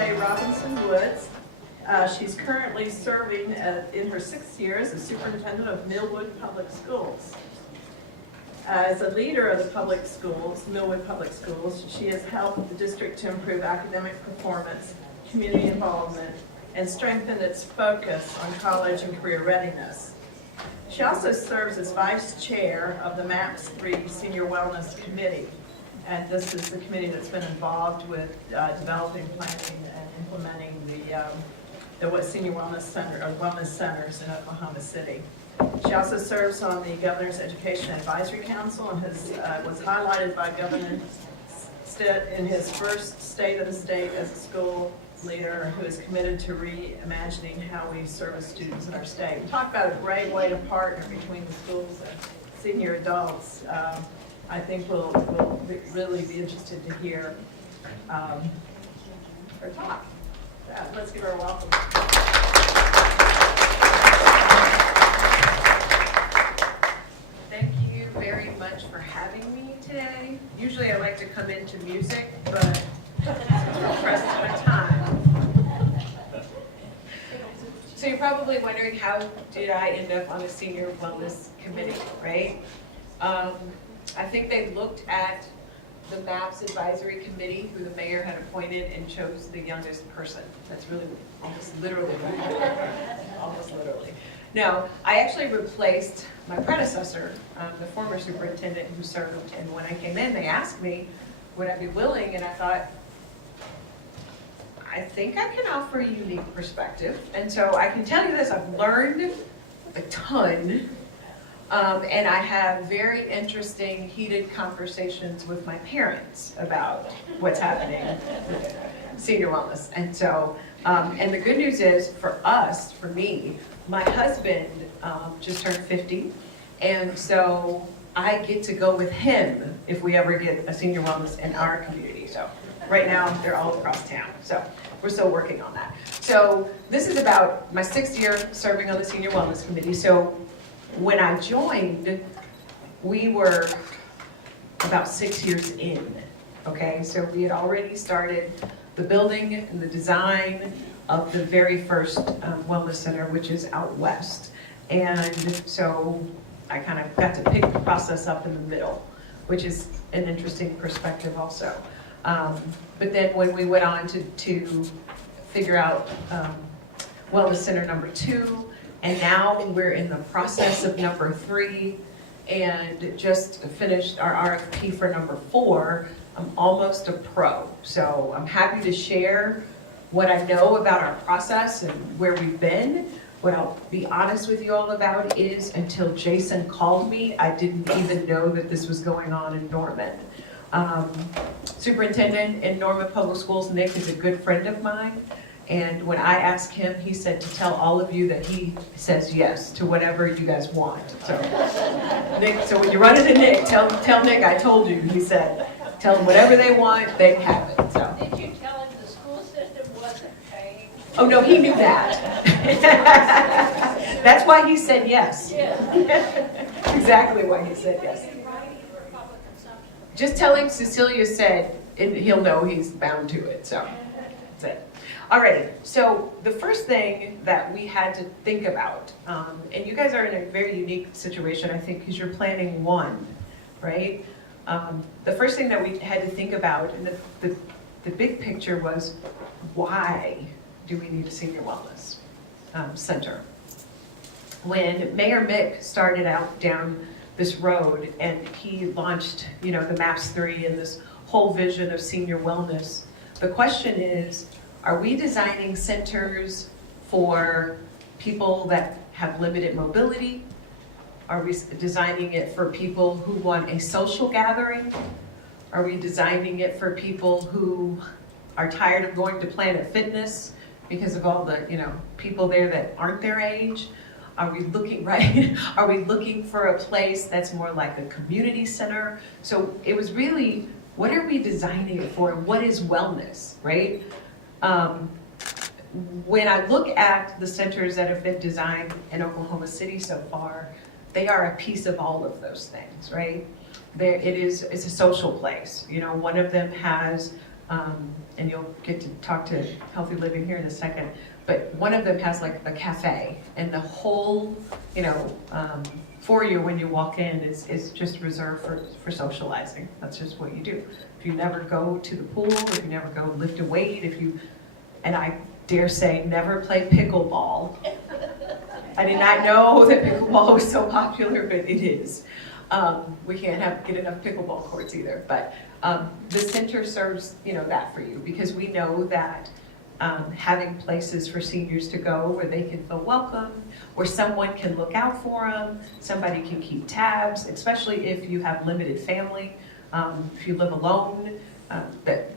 J. Robinson Woods. She's currently serving in her 6th year as the superintendent of Millwood Public Schools. As a leader of the public schools, Millwood Public Schools, she has helped the district to improve academic performance, community involvement, and strengthen its focus on college and career readiness. She also serves as vice chair of the MAPS 3 Senior Wellness Committee. And this is the committee that's been involved with developing, planning, and implementing the Senior Wellness Center, or Wellness Centers in Oklahoma City. She also serves on the Governor's Education Advisory Council and was highlighted by Governor Stitt in his first State of the State as a school leader who is committed to reimagining how we service students in our state. We talk about a great way to partner between the schools and senior adults. I think we'll really be interested to hear her talk. Let's give her a welcome. Thank you very much for having me today. Usually I like to come into music, but I'm pressed for time. So you're probably wondering, how did I end up on a senior wellness committee, right? I think they looked at the MAPS advisory committee, who the mayor had appointed, and chose the youngest person. That's really almost literally. Almost literally. No, I actually replaced my predecessor, the former superintendent who served, and when I came in, they asked me, would I be willing, and I thought, I think I can offer a unique perspective. And so I can tell you this, I've learned a ton. And I have very interesting, heated conversations with my parents about what's happening with senior wellness. And so, and the good news is for us, for me, my husband just turned 50. And so I get to go with him if we ever get a senior wellness in our community. So right now, they're all across town. So we're still working on that. So this is about my 6th year serving on the Senior Wellness Committee. So when I joined, we were about 6 years in, okay? So we had already started the building and the design of the very first wellness center, which is out west. And so I kind of got to pick the process up in the middle, which is an interesting perspective also. But then when we went on to figure out Wellness Center number 2, and now we're in the process of number 3, and just finished our RFP for number 4. I'm almost a pro. So I'm happy to share what I know about our process and where we've been. What I'll be honest with you all about is, until Jason called me, I didn't even know that this was going on in Norman. Superintendent in Norman Public Schools, Nick, is a good friend of mine. And when I asked him, he said to tell all of you that he says yes to whatever you guys want. So, Nick, so when you run into Nick, tell Nick I told you. He said, tell them whatever they want, they have it. So. Did you tell him the school system wasn't paying? Oh no, he knew that. That's why he said yes. Yeah. Exactly why he said yes. Just tell him Cecilia said, and he'll know he's bound to it. So that's it. Alrighty, so the first thing that we had to think about, and you guys are in a very unique situation, I think, because you're planning one, right? The first thing that we had to think about, and the big picture was, why do we need a senior wellness center? When Mayor Mick started out down this road and he launched, the MAPS 3 and this whole vision of senior wellness, the question is, are we designing centers for people that have limited mobility? Are we designing it for people who want a social gathering? Are we designing it for people who are tired of going to Planet Fitness because of all the, people there that aren't their age? Are we looking, right? Are we looking for a place that's more like a community center? So it was really, what are we designing it for? What is wellness, right? When I look at the centers that have been designed in Oklahoma City so far, they are a piece of all of those things, right? It's a social place. One of them has and you'll get to talk to Healthy Living here in a second. But one of them has like a cafe, and the whole, foyer when you walk in is just reserved for socializing. That's just what you do. If you never go to the pool, if you never go lift a weight, and I dare say never play pickleball. I did not know that pickleball was so popular, but it is. We can't get enough pickleball courts either, but the center serves that for you, because we know that having places for seniors to go where they can feel welcome, where someone can look out for them, somebody can keep tabs, especially if you have limited family, if you live alone,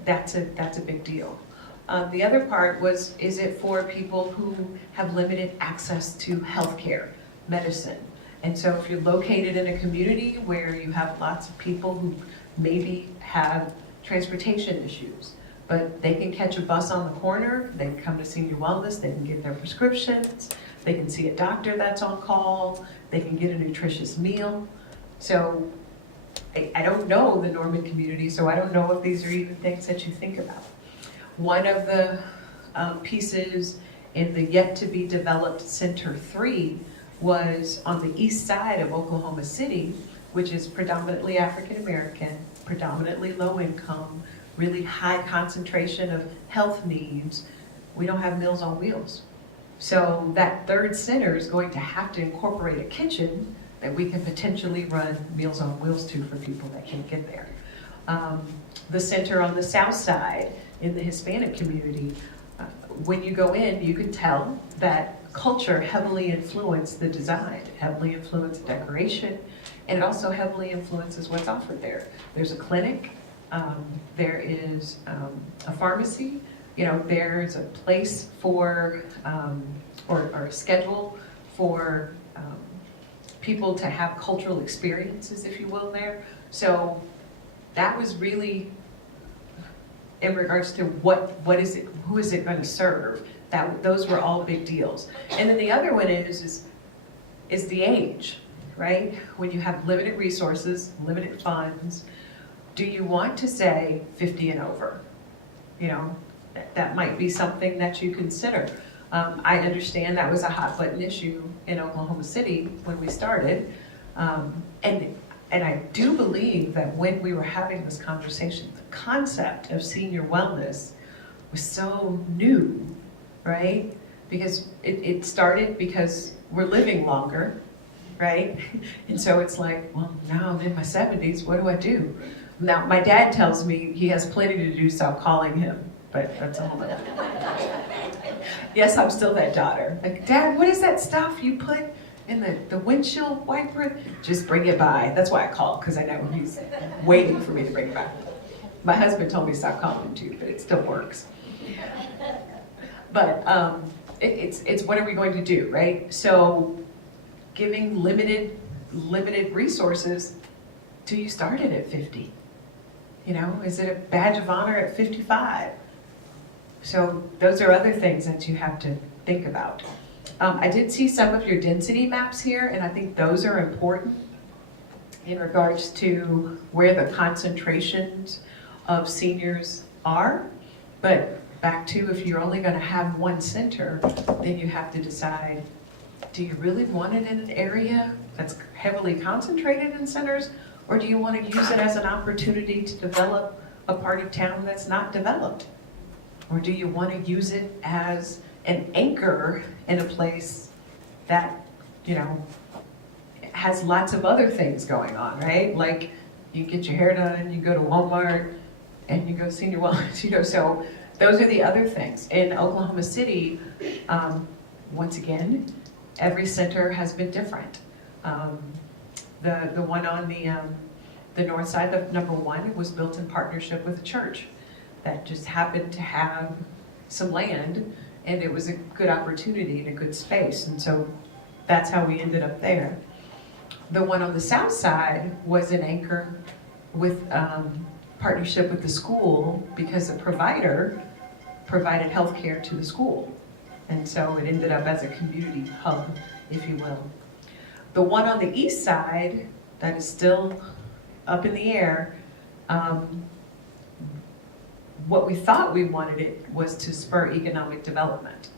that's a big deal. The other part was, is it for people who have limited access to healthcare, medicine? And so if you're located in a community where you have lots of people who maybe have transportation issues, but they can catch a bus on the corner, they can come to Senior Wellness, they can get their prescriptions, they can see a doctor that's on call, they can get a nutritious meal. So I don't know the Norman community, so I don't know if these are even things that you think about. One of the pieces in the yet-to-be-developed Center 3 was on the east side of Oklahoma City, which is predominantly African American, predominantly low income, really high concentration of health needs. We don't have Meals on Wheels. So that third center is going to have to incorporate a kitchen that we can potentially run Meals on Wheels to for people that can't get there. The center on the south side in the Hispanic community, when you go in, you can tell that culture heavily influenced the design, heavily influenced decoration, and it also heavily influences what's offered there. There's a clinic, there is a pharmacy, there's a place for, or a schedule for people to have cultural experiences, if you will, there. So that was really in regards to what is it, who is it going to serve. Those were all big deals. And then the other one is the age, right? When you have limited resources, limited funds, do you want to say 50 and over? That might be something that you consider. I understand that was a hot button issue in Oklahoma City when we started. And I do believe that when we were having this conversation, the concept of senior wellness was so new, right? Because it started because we're living longer, right? And so it's like, well, now I'm in my 70s, what do I do? Now, my dad tells me he has plenty to do, so I'm calling him, but that's a whole other. Yes, I'm still that daughter. Like, Dad, what is that stuff you put in the windshield wiper? Just bring it by. That's why I call, because I know he's waiting for me to bring it back. My husband told me to stop calling him too, but it still works. But it's what are we going to do, right? So giving limited resources, do you start it at 50? Is it a badge of honor at 55? So those are other things that you have to think about. I did see some of your density maps here, and I think those are important in regards to where the concentrations of seniors are. But back to, if you're only going to have one center, then you have to decide, do you really want it in an area that's heavily concentrated in centers, or do you want to use it as an opportunity to develop a part of town that's not developed? Or do you want to use it as an anchor in a place that, has lots of other things going on, right? Like you get your hair done, you go to Walmart, and you go to Senior Wellness, so those are the other things. In Oklahoma City, once again, every center has been different. The one on the north side, the number one, was built in partnership with a church that just happened to have some land, and it was a good opportunity and a good space, and so that's how we ended up there. The one on the south side was an anchor with partnership with the school, because the provider provided health care to the school, and so it ended up as a community hub, if you will. The one on the east side that is still up in the air, what we thought we wanted it was to spur economic development.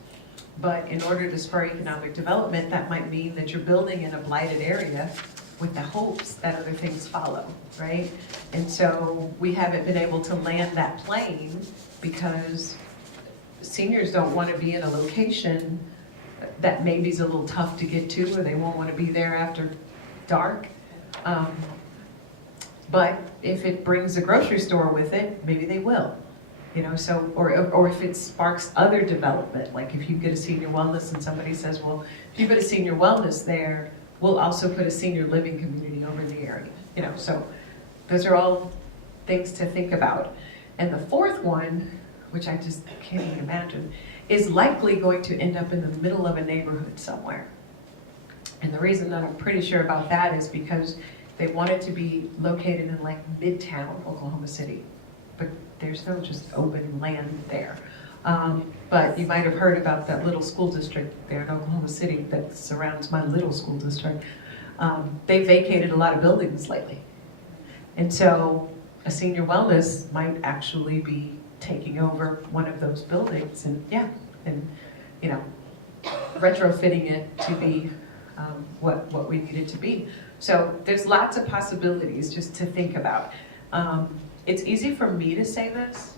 But in order to spur economic development, that might mean that you're building in a blighted area with the hopes that other things follow, right? And so we haven't been able to land that plane because seniors don't want to be in a location that maybe is a little tough to get to, or they won't want to be there after dark. But if it brings a grocery store with it, maybe they will. You know, so, or if it sparks other development, like if you get a senior wellness and somebody says, well, if you put a senior wellness there, we'll also put a senior living community over the area. You know, so those are all things to think about. And the fourth one, which I just can't even imagine, is likely going to end up in the middle of a neighborhood somewhere. And the reason that I'm pretty sure about that is because they want it to be located in like Midtown, Oklahoma City. But there's no just open land there. But you might have heard about that little school district there in Oklahoma City that surrounds my little school district. They vacated a lot of buildings lately. And so a senior wellness might actually be taking over one of those buildings and you know, retrofitting it to be what we need it to be. So there's lots of possibilities just to think about. It's easy for me to say this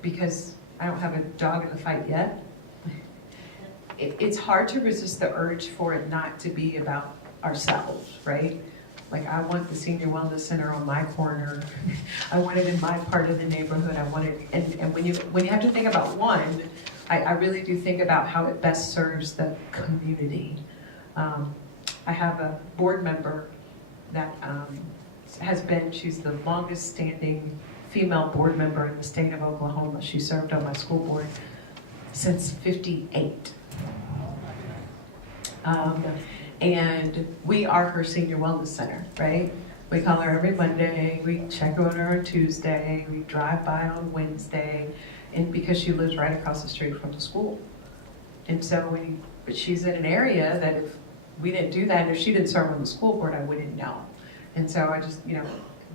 because I don't have a dog in the fight yet. It's hard to resist the urge for it not to be about ourselves, right? Like, I want the senior wellness center on my corner. I want it in my part of the neighborhood. I want it, and when you have to think about one, I really do think about how it best serves the community. I have a board member that she's the longest standing female board member in the state of Oklahoma. She served on my school board since '58. And we are her senior wellness center, right? We call her every Monday, we check on her on Tuesday, we drive by on Wednesday, and because she lives right across the street from the school. And so but she's in an area that if we didn't do that, if she didn't serve on the school board, I wouldn't know. And so I just, you know,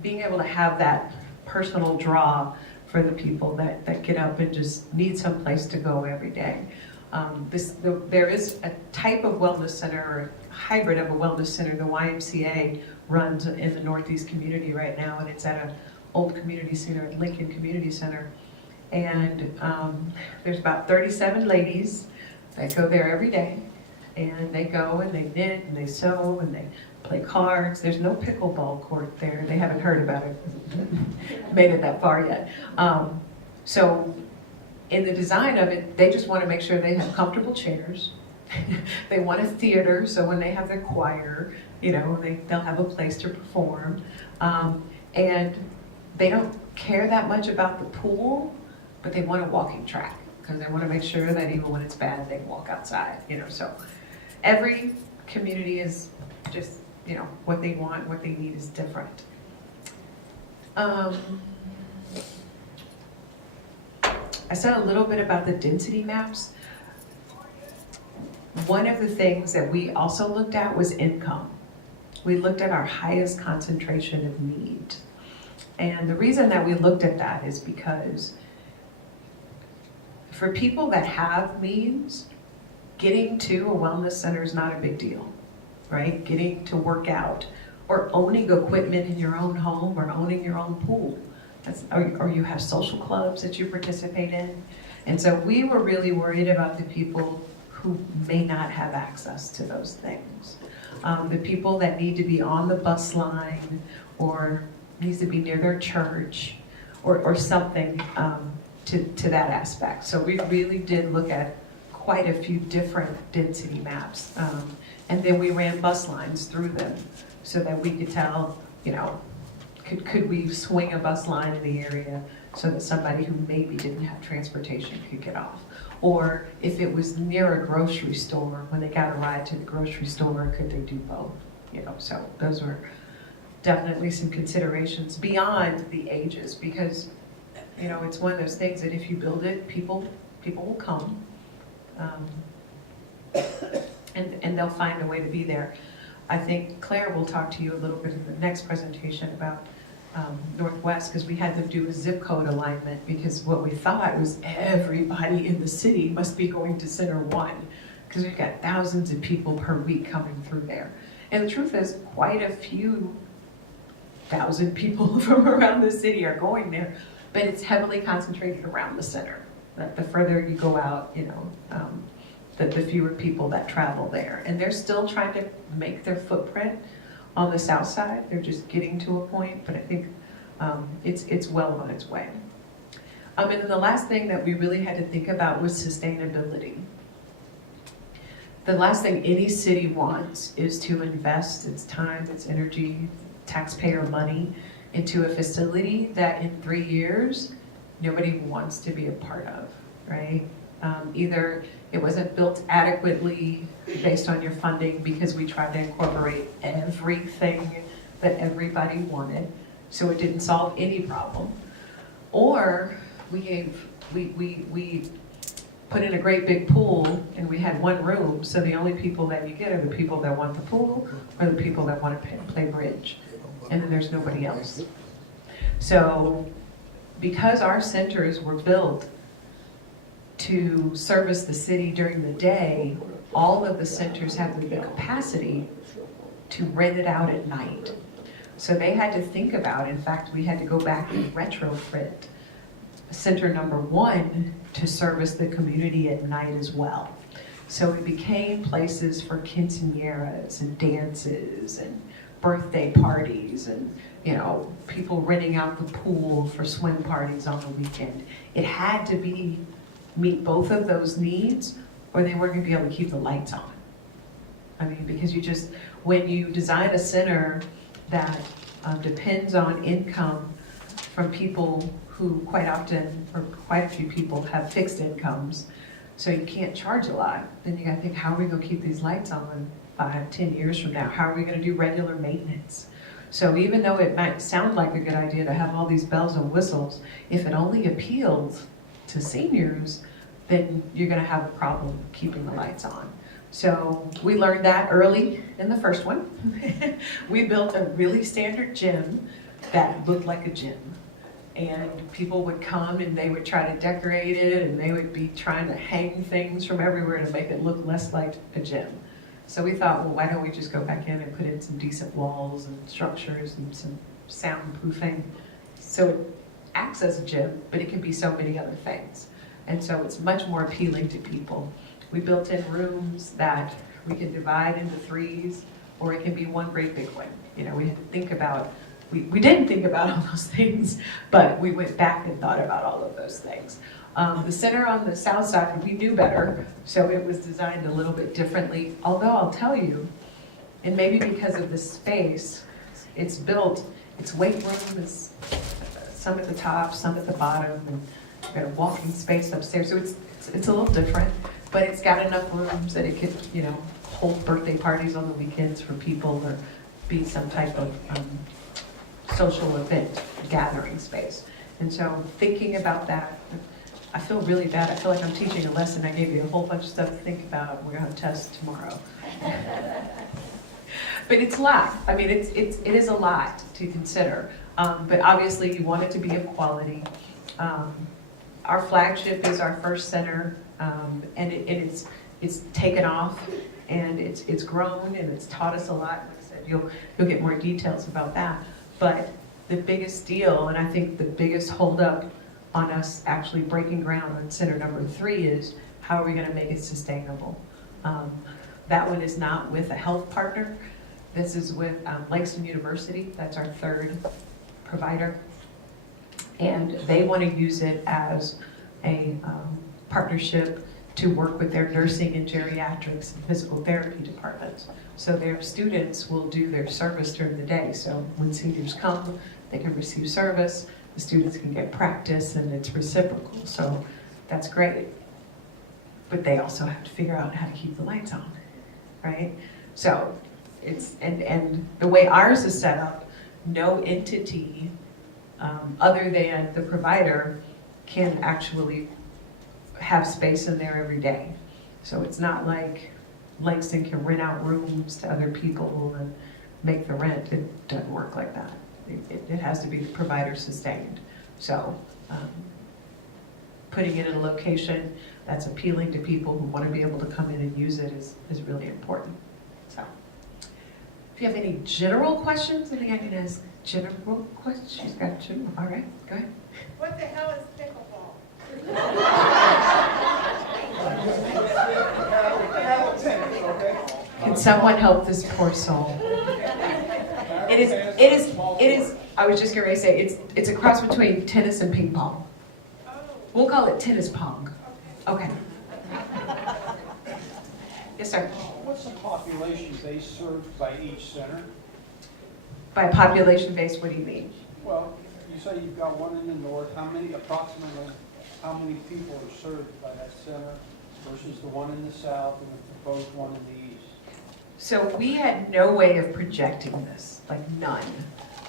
being able to have that personal draw for the people that get up and just need some place to go every day. There is a type of wellness center, or a hybrid of a wellness center, the YMCA runs in the Northeast community right now, and it's at an old community center, Lincoln Community Center. And there's about 37 ladies that go there every day, and they go and they knit and they sew and they play cards. There's no pickleball court there. They haven't heard about it, made it that far yet. So in the design of it, they just want to make sure they have comfortable chairs. They want a theater, so when they have their choir, you know, they'll have a place to perform. And they don't care that much about the pool, but they want a walking track because they want to make sure that even when it's bad, they can walk outside, you know. So every community is just, you know, what they want, what they need is different. I said a little bit about the density maps. One of the things that we also looked at was income. We looked at our highest concentration of need. And the reason that we looked at that is because for people that have means, getting to a wellness center is not a big deal, right? Getting to work out or owning equipment in your own home or owning your own pool. Or you have social clubs that you participate in. And so we were really worried about the people who may not have access to those things. The people that need to be on the bus line or needs to be near their church or something to that aspect. So we really did look at quite a few different density maps. And then we ran bus lines through them so that we could tell, you know, could we swing a bus line in the area so that somebody who maybe didn't have transportation could get off? Or if it was near a grocery store, when they got a ride to the grocery store, could they do both? You know, so those were definitely some considerations beyond the ages, because, you know, it's one of those things that if you build it, people will come, and they'll find a way to be there. I think Claire will talk to you a little bit in the next presentation about Northwest, because we had them do a zip code alignment, because what we thought was everybody in the city must be going to Center 1, because we've got thousands of people per week coming through there. And the truth is, quite a few thousand people from around the city are going there, but it's heavily concentrated around the center. The further you go out, the fewer people that travel there. And they're still trying to make their footprint on the south side. They're just getting to a point, but I think it's well on its way. And then the last thing that we really had to think about was sustainability. The last thing any city wants is to invest its time, its energy, taxpayer money into a facility that in 3 years, nobody wants to be a part of, right? Either it wasn't built adequately based on your funding because we tried to incorporate everything that everybody wanted, so it didn't solve any problem, or we put in a great big pool and we had one room, so the only people that you get are the people that want the pool or the people that want to play bridge, and then there's nobody else. So because our centers were built to service the city during the day, all of the centers have the capacity to rent it out at night. So they had to think about, in fact, we had to go back and retrofit center number 1 to service the community at night as well. So it became places for quinceañeras and dances and birthday parties and people renting out the pool for swim parties on the weekend. It had to meet both of those needs, or they weren't going to be able to keep the lights on. I mean, because when you design a center that depends on income from people who quite often, or quite a few people, have fixed incomes, so you can't charge a lot, then you got to think, how are we going to keep these lights on 5, 10 years from now? How are we going to do regular maintenance? So even though it might sound like a good idea to have all these bells and whistles, if it only appeals to seniors, then you're going to have a problem keeping the lights on. So we learned that early in the first one. We built a really standard gym that looked like a gym. And people would come and they would try to decorate it, and they would be trying to hang things from everywhere to make it look less like a gym. So we thought, well, why don't we just go back in and put in some decent walls and structures and some soundproofing, so it acts as a gym, but it can be so many other things. And so it's much more appealing to people. We built in rooms that we can divide into 3s, or it can be one great big one. We had to think about, we didn't think about all those things, but we went back and thought about all of those things. The center on the south side, we knew better, so it was designed a little bit differently. Although I'll tell you, and maybe because of the space, it's weight room is some at the top, some at the bottom, and we've got a walking space upstairs. So it's a little different, but it's got enough rooms that it could, hold birthday parties on the weekends for people, or be some type of social event gathering space. And so thinking about that, I feel really bad. I feel like I'm teaching a lesson. I gave you a whole bunch of stuff to think about. We're going to have tests tomorrow. But it's a lot. I mean, it is a lot to consider. But obviously, you want it to be of quality. Our flagship is our first center, and it's taken off, and it's grown, and it's taught us a lot. Like I said, you'll get more details about that. But the biggest deal, and I think the biggest holdup on us actually breaking ground on center number 3 is, how are we going to make it sustainable? That one is not with a health partner. This is with Langston University. That's our 3rd provider. And they want to use it as a partnership to work with their nursing and geriatrics and physical therapy departments. So their students will do their service during the day. So when seniors come, they can receive service, the students can get practice, and it's reciprocal. So that's great. But they also have to figure out how to keep the lights on, right? So it's, and the way ours is set up, no entity other than the provider can actually have space in there every day. So it's not like Langston can rent out rooms to other people and make the rent. It doesn't work like that. it has to be provider sustained. So putting it in a location that's appealing to people who want to be able to come in and use it is really important. So if you have any general questions, I think I can ask general questions. She's got two. All right, go ahead. What the hell is pickleball? Can someone help this poor soul? It is, I was just going to say, it's a cross between tennis and ping pong. We'll call it tennis pong. Okay. Yes, sir. What's the population base served by each center? By population base, what do you mean? Well, you say you've got one in the north. Approximately, how many people are served by that center versus the one in the south and the proposed one in the east? So we had no way of projecting this, like none.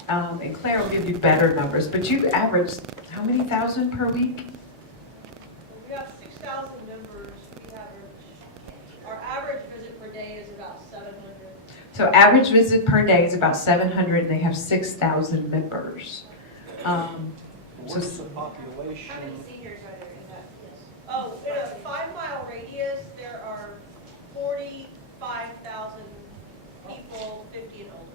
And Claire will give you better numbers, but you averaged how many thousand per week? We have 6,000 members. Our average visit per day is about 700. So average visit per day is about 700, and they have 6,000 members. What's the population? How many seniors are there in that? Yes. Oh, in a 5-mile radius, there are 45,000 people 50 and older.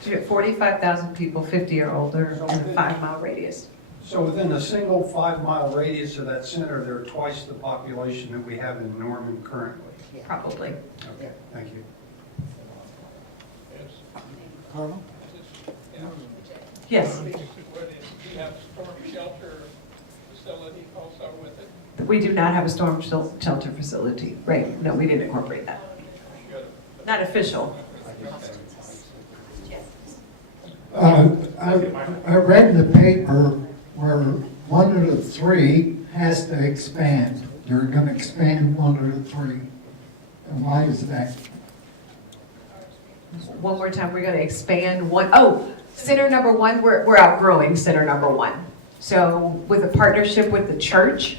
So you have 45,000 people 50 or older in a 5-mile radius. So within a single 5-mile radius of that center, there are twice the population that we have in Norman currently. Probably. Okay, thank you. Carla? Yes, Do you have a storm shelter facility also with it? we do not have a storm shelter facility. Right, no, we didn't incorporate that. Not official. I read in the paper where one of the three has to expand. You're going to expand one of the three. And why is that? One more time, we're going to expand one. Oh, center number one, we're outgrowing center number one. So with a partnership with the church,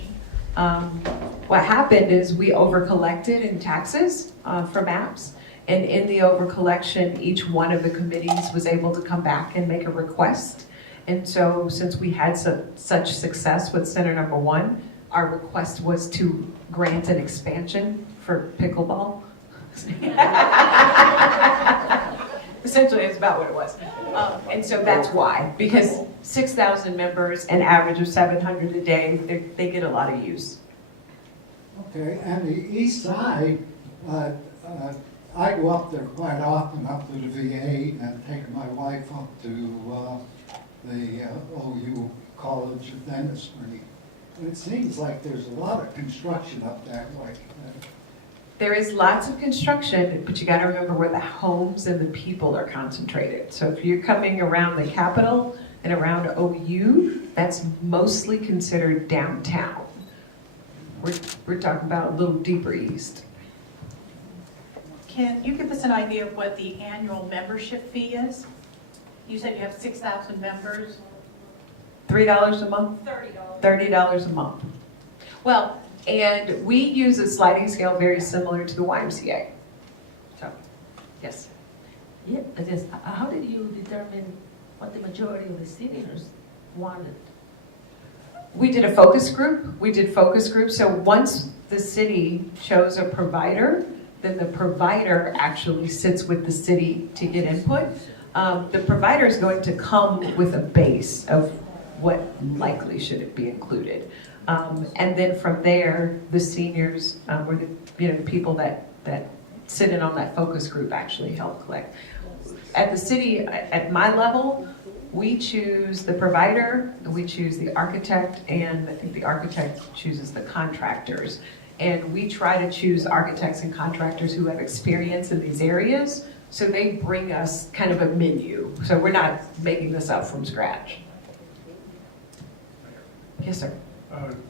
what happened is we over-collected in taxes for maps. And in the over-collection, each one of the committees was able to come back and make a request. And so since we had such success with center number one, our request was to grant an expansion for pickleball. Essentially, it's about what it was. And so that's why, because 6,000 members, an average of 700 a day, they get a lot of use. Okay, and the east side, I go up there quite often, up to the VA, and take my wife up to the OU College of Dentistry. And it seems like there's a lot of construction up that way. There is lots of construction, but you got to remember where the homes and the people are concentrated. So if you're coming around the Capitol and around OU, that's mostly considered downtown. We're talking about a little deeper east. Can you give us an idea of what the annual membership fee is? You said you have 6,000 members. $3 a month? $30. $30 a month. Well, and we use a sliding scale very similar to the YMCA. So, yes. Yeah, I guess, how did you determine what the majority of the seniors wanted? We did a focus group. So once the city chose a provider, then the provider actually sits with the city to get input. The provider is going to come with a base of what likely should it be included. And then from there, the seniors, or the people that sit in on that focus group actually help collect. At the city, at my level, we choose the provider, we choose the architect, and I think the architect chooses the contractors. And we try to choose architects and contractors who have experience in these areas, so they bring us kind of a menu. So we're not making this up from scratch. Yes, sir.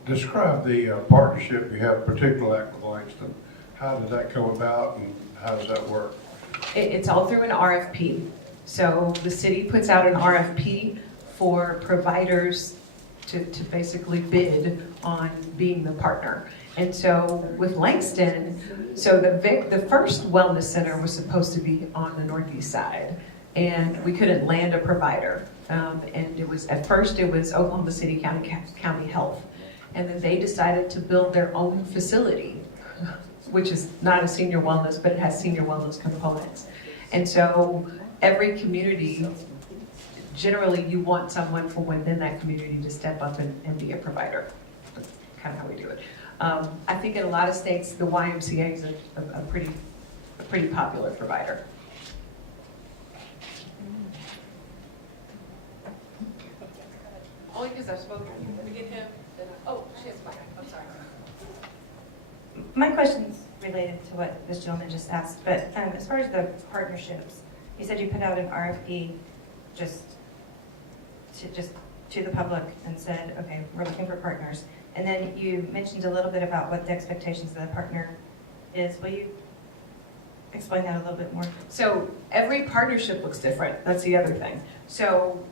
Describe the partnership you have particularly with Langston. How did that come about and how does that work? It's all through an RFP. So the city puts out an RFP for providers to basically bid on being the partner. And so with Langston, so the first wellness center was supposed to be on the northeast side. and we couldn't land a provider. And it was, at first it was Oklahoma City County Health. And then they decided to build their own facility, which is not a senior wellness, but it has senior wellness components. And so every community, generally you want someone from within that community to step up and be a provider. That's kind of how we do it. I think in a lot of states, the YMCA is a pretty popular provider. Only because I've spoken. Let me get him. Oh, she has a mic. I'm sorry. My question's related to what this gentleman just asked, but as far as the partnerships, you said you put out an RFP just to the public and said, okay, we're looking for partners. And then you mentioned a little bit about what the expectations of the partner is. Will you explain that a little bit more? So every partnership looks different. That's the other thing. So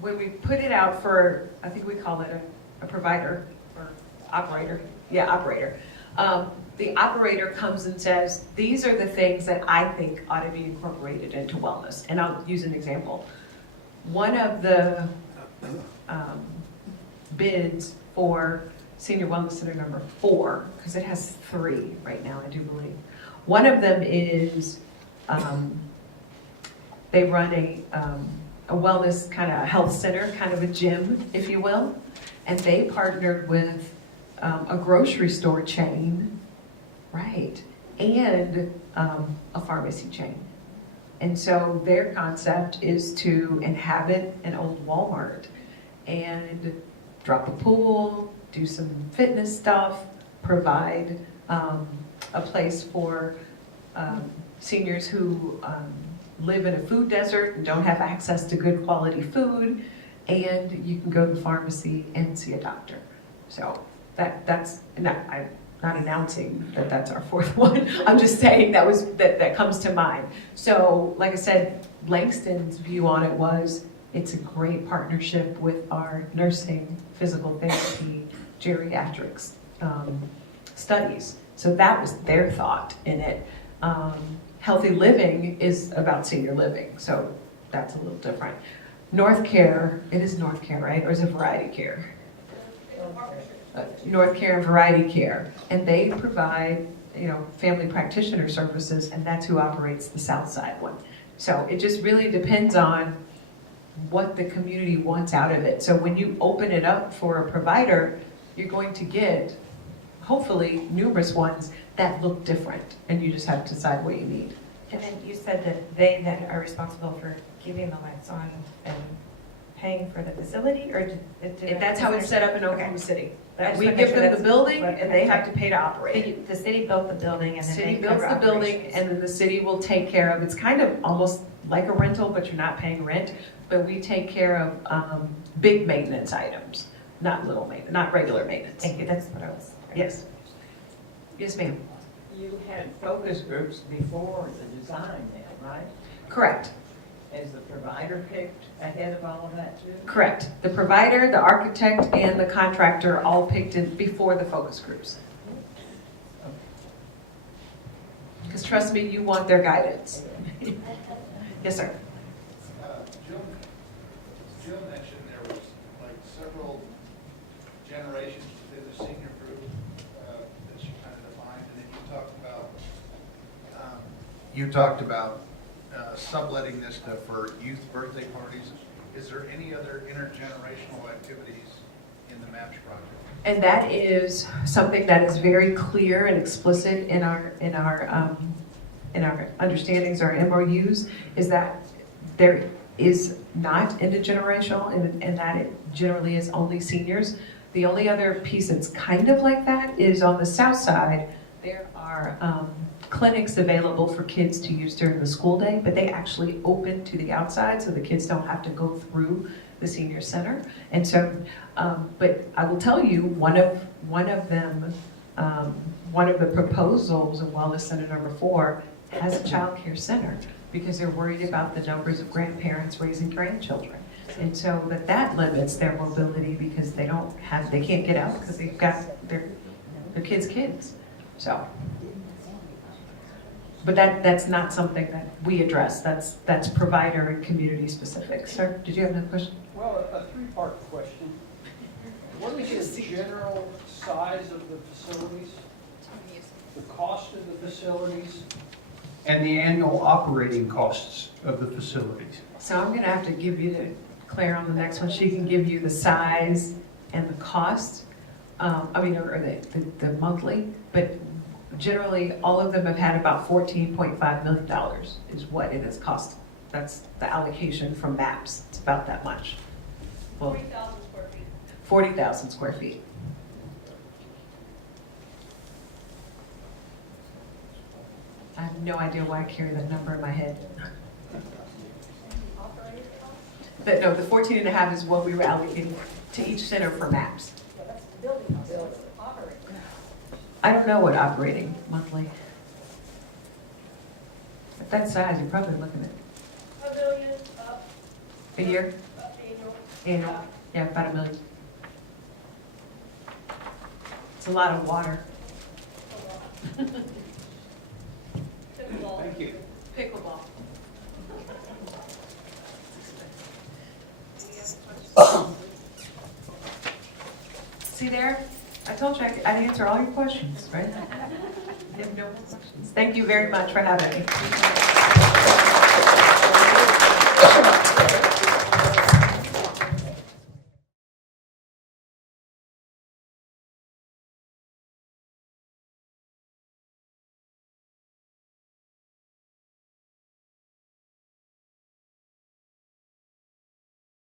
when we put it out for, I think we call it a provider or operator. Yeah, operator. The operator comes and says, these are the things that I think ought to be incorporated into wellness. And I'll use an example. One of the bids for Senior Wellness Center number 4, because it has 3 right now, I do believe. One of them is they run a wellness kind of health center, kind of a gym, if you will. And they partnered with a grocery store chain, right, and a pharmacy chain. And so their concept is to inhabit an old Walmart and drop a pool, do some fitness stuff, provide a place for seniors who live in a food desert and don't have access to good quality food, and you can go to the pharmacy and see a doctor. So that's I'm not announcing that that's our 4th one. I'm just saying that comes to mind. So like I said, Langston's view on it was it's a great partnership with our nursing, physical therapy, geriatrics studies. So that was their thought in it. Healthy living is about senior living, so that's a little different. North Care, it is North Care, right? Or is it Variety Care? North Care and Variety Care, and they provide, family practitioner services, and that's who operates the South Side one. So it just really depends on what the community wants out of it. So when you open it up for a provider, you're going to get, hopefully, numerous ones that look different, and you just have to decide what you need. And then you said that they then are responsible for keeping the lights on and paying for the facility, or If that's how it's set up in Oklahoma City. I just We wanna make give sure them the that's building, what- and they have to pay to operate. The city built the building, and The then city they builds cover the building, operations. and then the city will take care of, it's kind of almost like a rental, but you're not paying rent, but we take care of big maintenance items, not little maintenance, not regular maintenance. Thank you, that's what I was. Yes. Yes, ma'am. You had focus groups before the design then, right? Correct. Is the provider picked ahead of all of that too? Correct. The provider, the architect, and the contractor all picked it before the focus groups. Because trust me, you want their guidance. Yes, sir. Jill mentioned there was like several generations within the senior group that she kind of defined, and then you talked about subletting this for youth birthday parties. Is there any other intergenerational activities in the MAPS project? And that is something that is very clear and explicit in our understandings, our MOUs, is that there is not intergenerational, and that it generally is only seniors. The only other piece that's kind of like that is on the south side, there are clinics available for kids to use during the school day, but they actually open to the outside, so the kids don't have to go through the senior center. And so, but I will tell you, one of the proposals of Wellness Center number 4 has a child care center, because they're worried about the numbers of grandparents raising grandchildren. And so that limits their mobility, because they can't get out because they've got their kids. So, But that's not something that we address. That's provider and community specific. Sir, did you have another question? Well, a three-part question. What is the general size of the facilities, the cost of the facilities, and the annual operating costs of the facilities? So I'm gonna have to give you the, Claire on the next one, she can give you the size and the cost, or the monthly, but generally, all of them have had about $14.5 million is what it has cost. That's the allocation from MAPS, it's about that much. Well, 40,000 square feet. 40,000 square feet. I have no idea why I carry that number in my head. Operating cost? No, the 14 and a half is what we were allocating to each center for MAPS. Yeah, that's the building cost, so it's operating. I don't know what operating monthly. At that size, you're probably looking at $1 million up. a year, Annual. annual, yeah, about $1 million. It's a lot of water. Pickleball. Thank you. Pickleball. See there? I told you I'd answer all your questions, right? You have no more questions. Thank you very much for having me.